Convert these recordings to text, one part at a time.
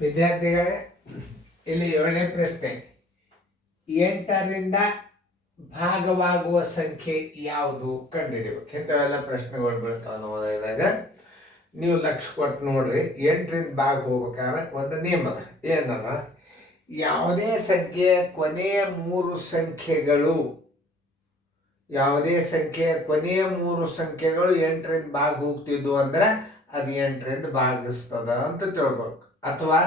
ವಿದ್ಯಾರ್ಥಿಗಳೇ, ಇಲ್ಲಿ 7ನೇ ಪ್ರಶ್ನೆ. 8ರಿಂದ ಭಾಗವಾಗುವ ಸಂಖ್ಯೆ ಯಾವುದು ಕಂಡುಹಿಡಿಯಬೇಕು. ಇಂಥವೆಲ್ಲ ಪ್ರಶ್ನೆಗಳು ಬೀಳ್ತಾವೆ ಓದಿದಾಗ ನೀವು ಲಕ್ಷ ಕೊಟ್ಟು ನೋಡ್ರಿ. 8ರಿಂದ ಭಾಗ ಹೋಗ್ಬೇಕಾದ್ರೆ ಒಂದು ನಿಯಮ ಅದ. ಏನದ? ಯಾವುದೇ ಸಂಖ್ಯೆಯ ಕೊನೆಯ ಮೂರು ಸಂಖ್ಯೆಗಳು 8ರಿಂದ ಭಾಗ ಹೋಗ್ತಿದ್ವು ಅಂದ್ರೆ ಅದು 8ರಿಂದ ಭಾಗಿಸ್ತದ ಅಂತ ತಿಳ್ಕೊಬೇಕು. ಅಥವಾ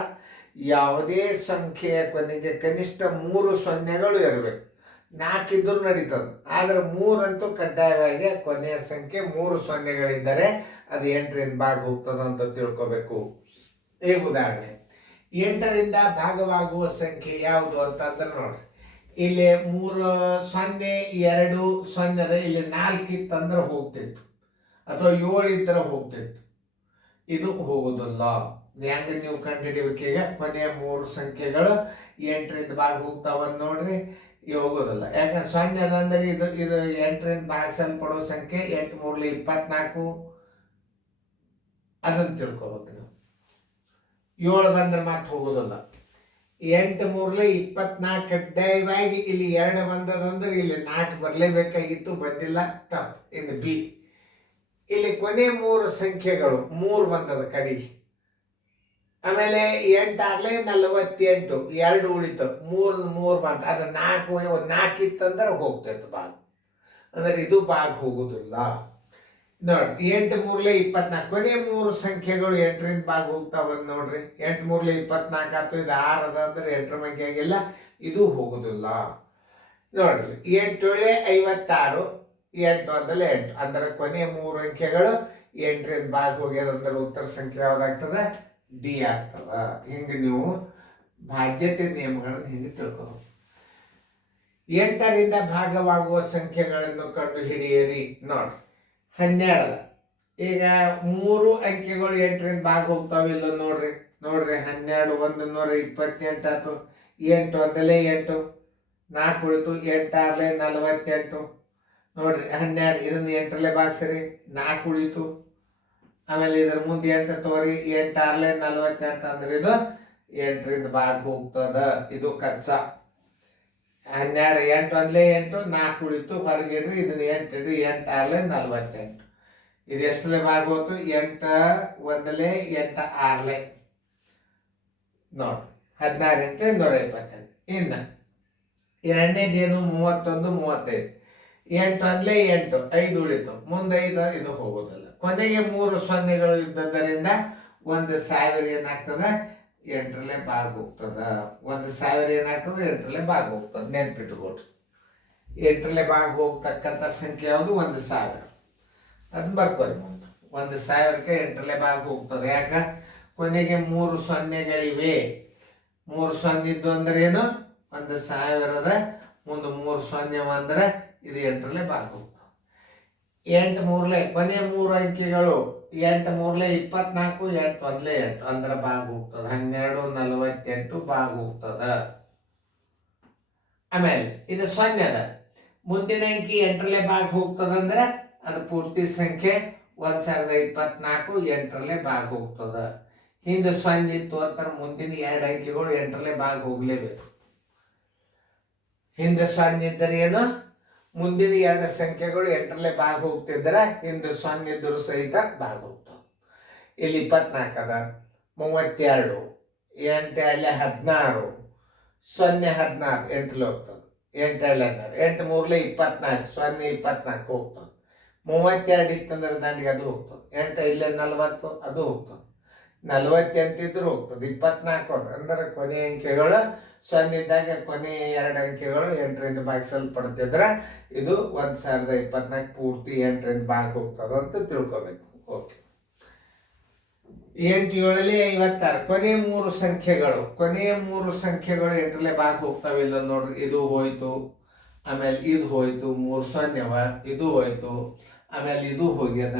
ಯಾವುದೇ ಸಂಖ್ಯೆಯ ಕೊನೆಗೆ ಕನಿಷ್ಠ 3 ಸೊನ್ನೆಗಳು ಇರಬೇಕು. 4 ಇದ್ರೂ ನಡೀತದೆ, ಆದರೆ 3 ಅಂತೂ ಕಡ್ಡಾಯವಾಗಿ ಕೊನೆಯ ಸಂಖ್ಯೆ 3 ಸೊನ್ನೆಗಳಿದ್ದರೆ ಅದು 8ರಿಂದ ಭಾಗ ಹೋಗ್ತದ ಅಂತ ತಿಳ್ಕೊಬೇಕು. ಈಗ ಉದಾಹರಣೆ, 8ರಿಂದ ಭಾಗವಾಗುವ ಸಂಖ್ಯೆ ಯಾವುದು ಅಂತಂದ್ರೆ ನೋಡ್ರಿ, ಇಲ್ಲಿ 3 0 2 0 ಅದ. ಇಲ್ಲಿ 4 ಇತ್ತಂದ್ರೆ ಹೋಗ್ತಿತ್ತು, ಅಥವಾ 7 ಇದ್ದರೆ ಹೋಗ್ತಿತ್ತು. ಇದು ಹೋಗೋದಿಲ್ಲ. ಹೆಂಗೆ ನೀವು ಕಂಡುಹಿಡಿಬೇಕು? ಈಗ ಕೊನೆಯ 3 ಸಂಖ್ಯೆಗಳು 8ರಿಂದ ಭಾಗ ಹೋಗ್ತಾವಂತ ನೋಡ್ರಿ, ಇವು ಹೋಗೋದಿಲ್ಲ. ಯಾಕಂದ್ರೆ 0 ಅದಂದ್ರೆ ಇದು 8ರಿಂದ ಭಾಗಿಸಲ್ಪಡೋ ಸಂಖ್ಯೆ 8 3 24 ಅದನ್ನು ತಿಳ್ಕೊಬೇಕು ನೀವು. 7 ಬಂದ್ರೆ ಮಾತು ಹೋಗೋದಿಲ್ಲ. 8 3 24 ಕಡ್ಡಾಯವಾಗಿ ಇಲ್ಲಿ 2 ಬಂದದಂದ್ರೆ ಇಲ್ಲಿ 4 ಬರಲೇಬೇಕಾಗಿತ್ತು, ಬಂದಿಲ್ಲ, ತಪ್ಪು. ಇನ್ನು ಬಿ, ಇಲ್ಲಿ ಕೊನೆ 3 ಸಂಖ್ಯೆಗಳು 3 ಬಂದದ ಕಡೆಗೆ. ಆಮೇಲೆ 8 ಆಗಲೇ 48, 2 ಉಳಿತು, 3 ಬಂತ. ಅದು 4 ಇತ್ತಂದ್ರೆ ಹೋಗ್ತೈತೆ ಭಾಗ, ಅಂದ್ರೆ ಇದು ಭಾಗ ಹೋಗುದಿಲ್ಲ. ನೋಡಿ, 8 3 24 ಕೊನೆ 3 ಸಂಖ್ಯೆಗಳು 8ರಿಂದ ಭಾಗ ಹೋಗ್ತಾವ ನೋಡ್ರಿ. 8 3 24 ಆಯ್ತು, ಇದು 6 ಅದ ಅಂದ್ರೆ 8ರ ಬಗ್ಗೆ ಆಗಿಲ್ಲ, ಇದು ಹೋಗುದಿಲ್ಲ. ನೋಡ್ರಿ, 8 56, 8 ಒಂದಲೇ 8 ಅಂದ್ರೆ ಕೊನೆ 3 ಅಂಕೆಗಳು 8ರಿಂದ ಭಾಗ ಹೋಗ್ಯದಂದ್ರೆ ಉತ್ತರ ಸಂಖ್ಯೆ ಯಾವ್ದಾಗ್ತದ? ಡಿ ಆಗ್ತದ. ಹಿಂಗೆ ನೀವು ಬಾಧ್ಯತೆ ನಿಯಮಗಳನ್ನು ಹಿಂಗೆ ತಿಳ್ಕೋಬೇಕು. 8ರಿಂದ ಭಾಗವಾಗುವ ಸಂಖ್ಯೆಗಳನ್ನು ಕಂಡು ಹಿಡಿಯಿರಿ. ನೋಡ್ರಿ, 12. ಈಗ 3 ಅಂಕೆಗಳು 8ರಿಂದ ಭಾಗ ಹೋಗ್ತಾವಿಲ್ಲ ನೋಡ್ರಿ. 12 128 ಆಯ್ತು, 8 ಒಂದಲೇ 8, 4 ಉಳಿತು, 8 6 48. ನೋಡ್ರಿ, 12 ಇದನ್ನು 8ರಲ್ಲೇ ಭಾಗಿಸ್ರಿ, 4 ಉಳಿತು. ಆಮೇಲೆ ಇದ್ರ ಮುಂದೆ 8 ತೋರಿ, 8 6 48 ಅಂದ್ರೆ ಇದು 8ರಿಂದ ಭಾಗ ಹೋಗ್ತದ. ಇದು ಕಚ್ಚಾ. 12 8 ಒಂದಲೇ 8, 4 ಉಳಿತು, ಹೊರಗಿಡ್ರಿ, ಇದನ್ನ 8 ಇಡ್ರಿ, 8 6 48. ಇದು ಎಷ್ಟಲ್ಲೇ ಭಾಗ ಹೋಯ್ತು? 8 ಒಂದಲೇ 8 6 ನೋಡಿ, 16 8 128. ಇನ್ನು ಎರಡನೇದೇನು? 31 35. 8 ಒಂದಲೇ 8, 5 ಉಳಿತು, ಮುಂದೆ 5, ಇದು ಹೋಗೋದಿಲ್ಲ. ಕೊನೆಗೆ 3 ಸೊನ್ನೆಗಳು ಇದ್ದದ್ದರಿಂದ 1000 ಏನಾಗ್ತದ? 8ರಲ್ಲೇ ಭಾಗ ಹೋಗ್ತದ. 1000 ಏನಾಗ್ತದೆ? 8ರಲ್ಲೇ ಭಾಗ ಹೋಗ್ತದೆ. ನೆನ್ಪಿಟ್ಕೊಟ್ರಿ, 8ರಲ್ಲೇ ಭಾಗ ಹೋಗ್ತಕ್ಕಂಥ ಸಂಖ್ಯೆ ಯಾವುದು? 1000. ಅದನ್ನ ಬರ್ಕೊರಿ ಮುಂದೆ. 1000ಕ್ಕೆ 8ರಲ್ಲೇ ಭಾಗ ಹೋಗ್ತದೆ. ಯಾಕ? ಕೊನೆಗೆ 3 ಸೊನ್ನೆಗಳಿವೆ. 3 ಸೊನ್ನೆ ಇದ್ದು ಅಂದ್ರೆ ಏನು? 1000ದ ಮುಂದೆ 3 ಸೊನ್ನೆ ಅಂದ್ರೆ ಇದು 8ರಲ್ಲೇ ಭಾಗ ಹೋಗ್ತದೆ. 8 3 ಕೊನೆ 3 ಅಂಕೆಗಳು 8 3 24, 8 ಒಂದಲೇ 8 ಅಂದ್ರೆ ಭಾಗ ಹೋಗ್ತದೆ. 12 48 ಭಾಗ ಹೋಗ್ತದ. ಆಮೇಲೆ ಇದು 0 ಅದ. ಮುಂದಿನ ಅಂಕಿ 8ರಲ್ಲೇ ಭಾಗ ಹೋಗ್ತದಂದ್ರೆ ಅದು ಪೂರ್ತಿ ಸಂಖ್ಯೆ 1024 8ರಲ್ಲೇ ಭಾಗ ಹೋಗ್ತದ. ಹಿಂದೆ 0 ಇತ್ತು ಅಂತಾರೆ ಮುಂದಿನ 2 ಅಂಕಿಗಳು 8ರಲ್ಲೇ ಭಾಗ ಹೋಗ್ಲೇಬೇಕು. ಹಿಂದೆ 0 ಇದ್ದರೆ ಏನು? ಮುಂದಿನ 2 ಸಂಖ್ಯೆಗಳು 8ರಲ್ಲೇ ಭಾಗ ಹೋಗ್ತಿದ್ರೆ ಹಿಂದೆ 0 ಇದ್ದರೂ ಸಹಿತ ಭಾಗ ಹೋಗ್ತಾವೆ. ಇಲ್ಲಿ 24 ಅದ, 32, 8 2 16, 0 16 8ರಲ್ಲೇ ಹೋಗ್ತದೆ. 8 2 16, 8 3 24, 0 24 ಹೋಗ್ತದೆ. 32 ಇತ್ತಂದ್ರೆ ದಂಡಿಗೆ ಅದು ಹೋಗ್ತದೆ. 8 5 40, ಅದು ಹೋಗ್ತದೆ. 48 ಇದ್ರೂ ಹೋಗ್ತದೆ. 24 ಅಂದ್ರೆ ಕೊನೆ ಅಂಕೆಗಳು 0 ಇದ್ದಾಗ ಕೊನೆ 2 ಅಂಕೆಗಳು 8ರಿಂದ ಭಾಗಿಸಲ್ಪಡ್ತಿದ್ರೆ ಇದು 1024 ಪೂರ್ತಿ 8ರಿಂದ ಭಾಗ ಹೋಗ್ತದ ಅಂತ ತಿಳ್ಕೊಬೇಕು. ಓಕೆ. 8 7 56 ಕೊನೆಯ 3 ಸಂಖ್ಯೆಗಳು 8ರಲ್ಲೇ ಭಾಗ ಹೋಗ್ತಾವಿಲ್ಲ ನೋಡ್ರಿ. ಇದು ಹೋಯ್ತು, ಆಮೇಲೆ ಇದು ಹೋಯ್ತು, 3 ಸೊನ್ನೆವ, ಇದು ಹೋಯ್ತು, ಆಮೇಲೆ ಇದು ಹೋಗ್ಯದ.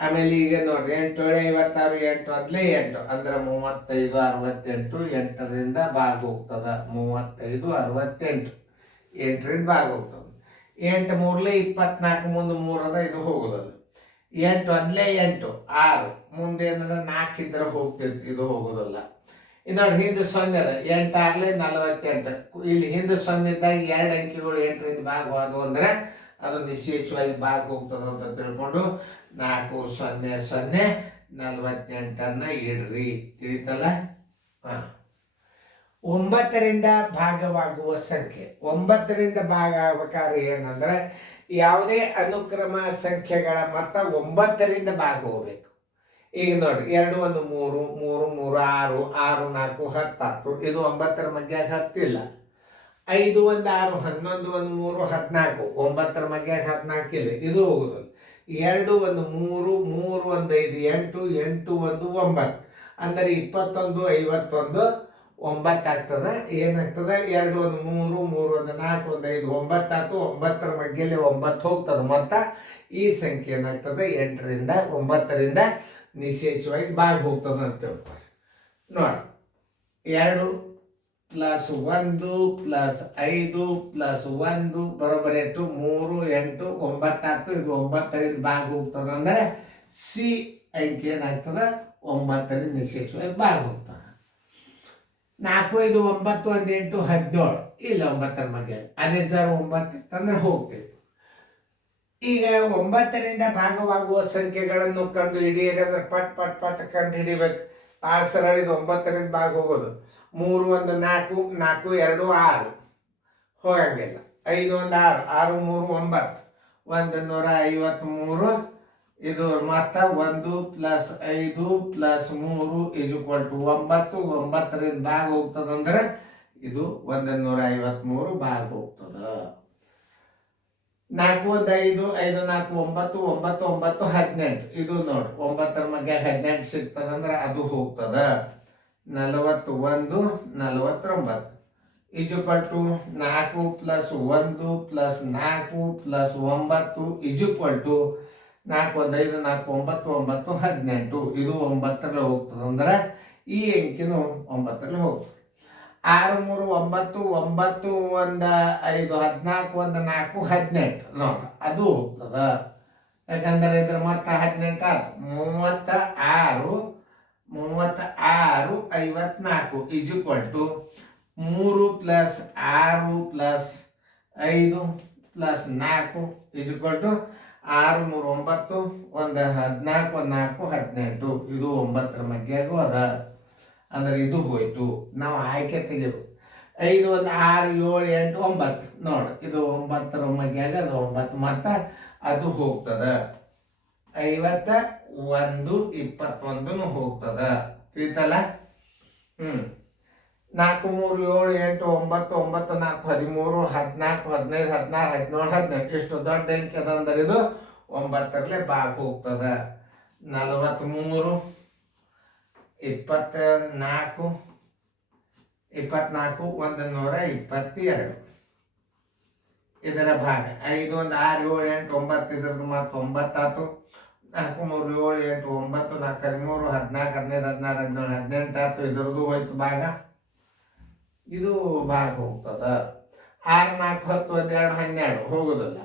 ಆಮೇಲೆ ಈಗ ನೋಡ್ರಿ 8 7 56, 8 ಒಂದಲೇ 8 ಅಂದ್ರೆ 35 68 8ರಿಂದ ಭಾಗ ಹೋಗ್ತದ. 35 68 8ರಿಂದ ಭಾಗ ಹೋಗ್ತದೆ. 8 3 24 ಮುಂದೆ 3 ಅದ, ಇದು ಹೋಗೋದಲ್ಲ. ಎಂಟು ಒಂದಲೇ 8 6 ಮುಂದೆ ಏನದ 4 ಇದ್ರೆ ಹೋಗ್ತಿರ್ತಿ, ಇದು ಹೋಗೋದಿಲ್ಲ. ಇನ್ನೊಂದು ಹಿಂದೆ 0 ಅದ, 8 6 48. ಇಲ್ಲಿ ಹಿಂದೆ 0 ಇದ್ದಾಗ 2 ಅಂಕಿಗಳು 8ರಿಂದ ಭಾಗವಾದವು ಅಂದ್ರೆ ಅದು ನಿಶೇಷವಾಗಿ ಭಾಗ ಹೋಗ್ತದೆ ಅಂತ ತಿಳ್ಕೊಂಡು 4 0 0 48 ಇಡ್ರಿ. ತಿಳಿತಲ್ಲ? 9ರಿಂದ ಭಾಗವಾಗುವ ಸಂಖ್ಯೆ. 9ರಿಂದ ಭಾಗ ಆಗ್ಬೇಕಾದ್ರೆ ಏನಂದ್ರೆ ಯಾವುದೇ ಅನುಕ್ರಮ ಸಂಖ್ಯೆಗಳ ಮೊತ್ತ 9ರಿಂದ ಭಾಗ ಹೋಗ್ಬೇಕು. ಈಗ ನೋಡ್ರಿ, 2 1 3 3 3 6 6 4 10 10. ಇದು 9ರ ಮಧ್ಯಾಗ 10 ಇಲ್ಲ. 5 1 6 11 1 3 14. 9ರ ಮಧ್ಯಾಗ 14 ಇಲ್ಲ, ಇದು ಹೋಗುದಿಲ್ಲ. 2 1 3 3 1 5 8 8 1 9. ಅಂದರೆ 21 51 9 ಆಗ್ತದೆ. ಏನಾಗ್ತದೆ? 2 1 3 3 1 4 1 5 9 ಆಯ್ತು. 9ರ ಮಧ್ಯದಲ್ಲಿ 9 ಹೋಗ್ತದೆ ಮೊತ್ತ. ಈ ಸಂಖ್ಯೆ ಏನಾಗ್ತದೆ? 8ರಿಂದ 9ರಿಂದ ನಿಶೇಷವಾಗಿ ಭಾಗ ಹೋಗ್ತದೆ ಅಂತ ಹೇಳ್ತಾರೆ. ನೋಡಿ, 2 + 1 + 5 + 1 ಬರೋಬ್ಬರಿ ಎಷ್ಟು? 3 8 9 ಆಯ್ತು. ಇದು 9ರಿಂದ ಭಾಗ ಹೋಗ್ತದೆ ಅಂದರೆ ಸಿ ಅಂಕಿ ಏನಾಗ್ತದೆ? 9ರಿಂದ ನಿಶೇಷವಾಗಿ ಭಾಗ ಹೋಗ್ತದೆ. 4 5 9 1 8 17. ಇಲ್ಲ 9ರ ಮಧ್ಯ ಅದೇ ಸರ್ 9 ಇತ್ತಂದ್ರೆ ಹೋಗ್ತೇವೆ. ಈಗ 9ರಿಂದ ಭಾಗವಾಗುವ ಸಂಖ್ಯೆಗಳನ್ನು ಕಂಡು ಹಿಡಿಯಲಾದ್ರೆ ಪಟ್ ಪಟ್ ಪಟ್ ಕಂಡು ಹಿಡಿಬೇಕು. ಭಾಳ ಸರಳ ಇದು. 9ರಿಂದ ಭಾಗ ಹೋಗೋದು. 3 1 4 4 2 6 ಹೋಗಂಗಿಲ್ಲ. 5 1 6 6 3 9 153. ಇದು ಮತ್ತ 1 + 5 + 3 = 9. 9ರಿಂದ ಭಾಗ ಹೋಗ್ತದಂದ್ರೆ ಇದು 153 ಭಾಗ ಹೋಗ್ತದ. 4 1 5 5 4 9 9 9 18. ಇದು ನೋಡಿ 9ರ ಮಧ್ಯ 18 ಸಿಗ್ತದಂದ್ರೆ ಅದು ಹೋಗ್ತದ. 41 49 = 4 + 1 + 4 + 9 = 4 1 5 4 9 9 18. ಇದು 9ರಲ್ಲಿ ಹೋಗ್ತದೆ ಅಂದ್ರೆ ಈ ಅಂಕಿನೂ 9ರಲ್ಲಿ ಹೋಗ್ತದೆ. 6 3 9 9 1 5 14 1 4 18 ನೋಡಿ ಅದು ಹೋಗ್ತದ. ಯಾಕಂದ್ರೆ ಇದ್ರ ಮೊತ್ತ 18 ಆಯ್ತು. 36 54 = 3 + 6 + 5 + 4 = 6 3 9 1 14 1 4 18. ಇದು 9ರ ಮಧ್ಯಾಗೂ ಅದ ಅಂದ್ರೆ ಇದು ಹೋಯ್ತು. ನಾವು ಆಯ್ಕೆ ತೆಗಿಬೇಕು. 5 1 6 7 8 9 ನೋಡಿ ಇದು 9ರ ಮಧ್ಯಾಗ ಅದು 9 ಮತ್ತ ಅದು ಹೋಗ್ತದ. 51 21 ಹೋಗ್ತದ. ತಿಳಿತಲ್ಲ? 4 3 7 8 9 9 4 13 14 15 16 17 18. ಇಷ್ಟು ದೊಡ್ಡ ಅಂಕಿ ಅದ ಅಂದ್ರೆ ಇದು 9ರಲ್ಲೇ ಭಾಗ ಹೋಗ್ತದ. 43 24 24 122 ಇದರ ಭಾಗ. 5 1 6 7 8 9 ಇದ್ರದ್ದು ಮತ್ತು 9 ಆಯ್ತು. 4 3 7 8 9 4 13 14 15 16 17 18 ಆಯ್ತು. ಇದ್ರದ್ದು ಹೋಯ್ತು ಭಾಗ. ಇದು ಭಾಗ ಹೋಗ್ತದ. 6 4 10 1 2 12 ಹೋಗೋದಿಲ್ಲ.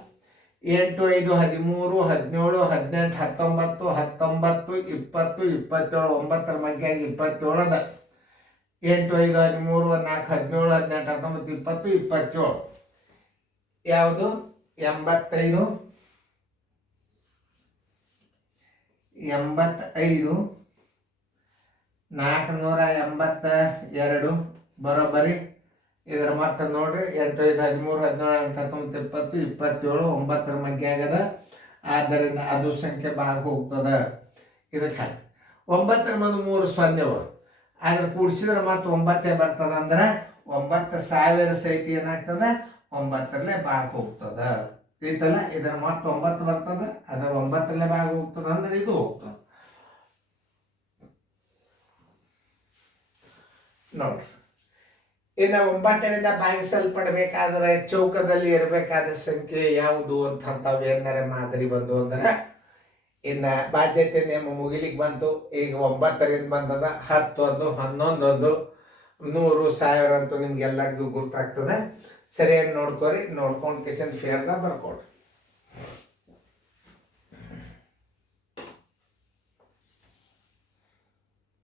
8 5 13 17 18 19 19 20 27 9ರ ಮಧ್ಯ 27 ಅದ. 8 5 13 4 17 18 19 20 27. ಯಾವುದು? 85 482 ಬರೋಬ್ಬರಿ. ಇದರ ಮತ್ತೆ ನೋಡ್ರಿ 8 5 13 17 18 19 20 27 9ರ ಮಧ್ಯ ಆಗದ. ಆದ್ದರಿಂದ ಅದು ಸಂಖ್ಯೆ ಭಾಗ ಹೋಗ್ತದ. ಇದಕ್ಕೆ 9ರ ಮುಂದೆ 3 0 ಆದ್ರೆ ಕೂಡಿಸಿದ್ರೆ ಮತ್ತೆ 9 ಬರ್ತದ ಅಂದ್ರೆ 9000 ಸಹಿತ ಏನಾಗ್ತದ? 9ರಲ್ಲೇ ಭಾಗ ಹೋಗ್ತದ. ತಿಳಿತಲ್ಲ? ಇದರ ಮತ್ತೆ 9 ಬರ್ತದ, ಅದರ 9ರಲ್ಲೇ ಭಾಗ ಹೋಗ್ತದ ಅಂದ್ರೆ ಇದು ಹೋಗ್ತದ. ನೋಡ್ರಿ, ಇನ್ನು 9ರಿಂದ ಭಾಗಿಸಲ್ಪಡಬೇಕಾದ್ರೆ ಚೌಕದಲ್ಲಿ ಇರಬೇಕಾದ ಸಂಖ್ಯೆ ಯಾವುದು ಅಂತಂತವೇನಾರ ಮಾದರಿ ಬಂದು ಅಂದ್ರೆ ಇನ್ನು ಬಾಧ್ಯತೆ ನಿಯಮ ಮುಗಿಲಿಕ್ಕೆ ಬಂತು. ಈಗ 9ರಿಂದ ಬಂದದ 10 1 11 1 100 1000 ಅಂತೂ ನಿಮ್ಗೆಲ್ಲರಿಗೂ ಗೊತ್ತಾಗ್ತದೆ. ಸರಿಯಾಗಿ ನೋಡ್ಕೊರಿ. ನೋಡ್ಕೊಂಡು ಕಿಶನ್ ಫೇರ್ದಾಗ ಬರ್ಕೊಡ್ರಿ.